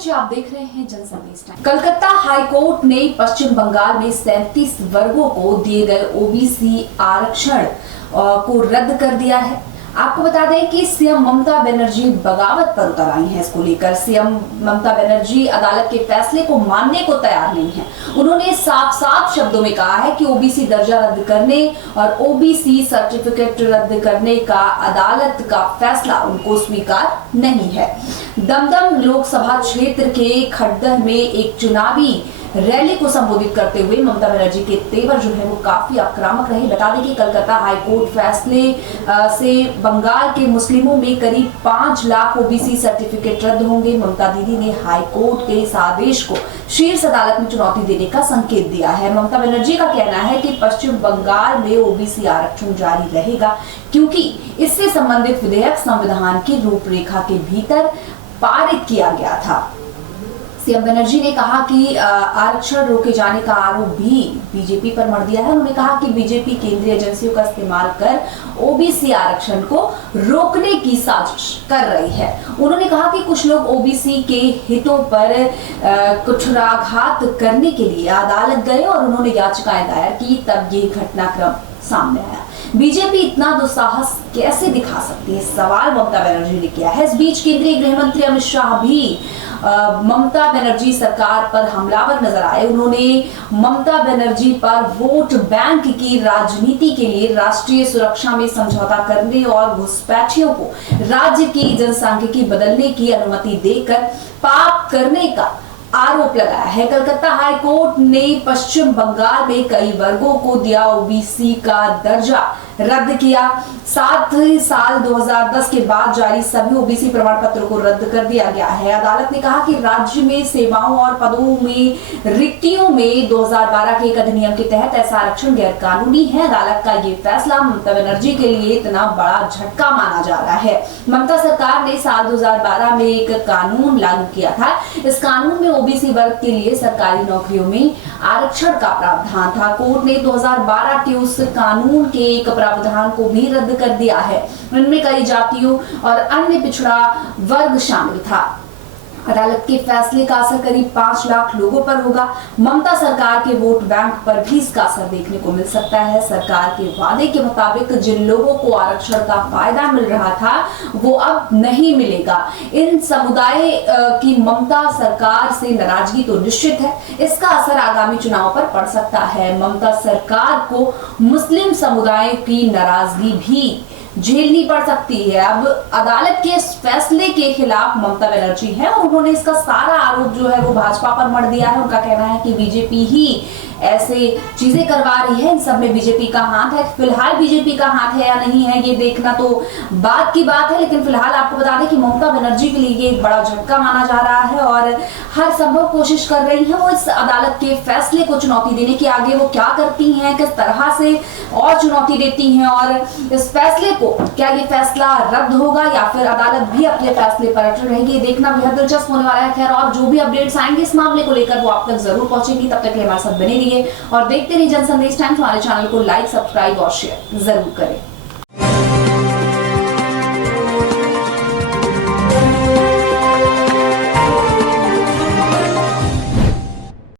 बच्चे आप देख रहे हैं जनसंदेश टाइम। कलकत्ता हाईकोर्ट ने पश्चिम बंगाल में 37 वर्गों को दिए गए ओबीसी आरक्षण को रद्द कर दिया है। आपको बता दें कि सीएम ममता बनर्जी बगावत पर उतर आई हैं। इसको लेकर सीएम ममता बनर्जी अदालत के फैसले को मानने को तैयार नहीं है। उन्होंने साफ साफ शब्दों में कहा है कि ओबीसी दर्जा रद्द करने और ओबीसी सर्टिफिकेट रद्द करने का अदालत का फैसला उनको स्वीकार नहीं है। दमदम लोकसभा क्षेत्र के खड्डर में एक चुनावी रैली को संबोधित करते हुए ममता बनर्जी के तेवर जो है वो काफी आक्रामक रहे। बता दें कि कलकत्ता हाईकोर्ट फैसले से बंगाल के मुस्लिमों में करीब 5 लाख ओबीसी सर्टिफिकेट रद्द होंगे। ममता दीदी ने हाईकोर्ट के इस आदेश को शीर्ष अदालत में चुनौती देने का संकेत दिया है। ममता बनर्जी का कहना है कि पश्चिम बंगाल में ओबीसी आरक्षण जारी रहेगा क्योंकि इससे संबंधित विधेयक संविधान की रूपरेखा के भीतर पारित किया गया था। सीएम बनर्जी ने कहा कि आरक्षण रोके जाने का आरोप भी बीजेपी पर मढ़ दिया है। उन्होंने कहा कि बीजेपी केंद्रीय एजेंसियों का इस्तेमाल कर ओबीसी आरक्षण को रोकने की साजिश कर रही है। उन्होंने कहा कि कुछ लोग ओबीसी के हितों पर कुठाराघात करने के लिए अदालत गए और उन्होंने याचिकाएं दायर की, तब ये घटनाक्रम सामने आया। बीजेपी इतना दुस्साहस कैसे दिखा सकती है, सवाल ममता बनर्जी ने किया है। इस बीच केंद्रीय गृह मंत्री अमित शाह भी ममता बनर्जी सरकार पर हमलावर नजर आए। उन्होंने ममता बनर्जी पर वोट बैंक की राजनीति के लिए राष्ट्रीय सुरक्षा में समझौता करने और घुसपैठियों को राज्य की जनसांख्यिकी बदलने की अनुमति देकर पाप करने का आरोप लगाया है। कलकत्ता हाईकोर्ट ने पश्चिम बंगाल में कई वर्गों को दिया ओबीसी का दर्जा रद्द किया। साथ ही साल 2010 के बाद जारी सभी ओबीसी प्रमाण पत्रों को रद्द कर दिया गया है। अदालत ने कहा कि राज्य में सेवाओं और पदों में रिक्तियों में 2012 के एक अधिनियम के तहत ऐसा आरक्षण गैर कानूनी है। अदालत का ये फैसला ममता बनर्जी के लिए इतना बड़ा झटका माना जा रहा है। ममता सरकार ने साल 2012 में एक कानून लागू किया था। इस कानून में ओबीसी वर्ग के लिए सरकारी नौकरियों में आरक्षण का प्रावधान था। कोर्ट ने 2012 के उस कानून के एक प्रावधान को भी रद्द कर दिया है। इनमें कई जातियों और अन्य पिछड़ा वर्ग शामिल था। अदालत के फैसले का असर करीब 5 लाख लोगों पर होगा। ममता सरकार के वोट बैंक पर भी इसका असर देखने को मिल सकता है। सरकार के वादे के मुताबिक जिन लोगों को आरक्षण का फायदा मिल रहा था वो अब नहीं मिलेगा। इन समुदाय की ममता सरकार से नाराजगी तो निश्चित है। इसका असर आगामी चुनाव पर पड़ सकता है। ममता सरकार को मुस्लिम समुदाय की नाराजगी भी झेलनी पड़ सकती है। अब अदालत के इस फैसले के खिलाफ ममता बनर्जी है और उन्होंने इसका सारा आरोप जो है वो भाजपा पर मढ़ दिया है। उनका कहना है कि बीजेपी ही ऐसे चीजें करवा रही है, इन सब में बीजेपी का हाथ है। फिलहाल बीजेपी का हाथ है या नहीं है ये देखना तो बात की बात है, लेकिन फिलहाल आपको बता दें कि ममता बनर्जी के लिए ये एक बड़ा झटका माना जा रहा है और हर संभव कोशिश कर रही है वो इस अदालत के फैसले को चुनौती देने की। आगे वो क्या करती हैं, किस तरह से और चुनौती देती हैं और इस फैसले को क्या ये फैसला रद्द होगा या फिर अदालत भी अपने फैसले पर अटल रहेगी, देखना बेहद दिलचस्प होने वाला है। खैर, और जो भी अपडेट्स आएंगे इस मामले को लेकर वो आप तक जरूर पहुंचेंगी। तब तक हमारे साथ बने रहिए और देखते रहिए जनसंदेश टाइम्स। हमारे चैनल को लाइक, सब्सक्राइब और शेयर जरूर करें।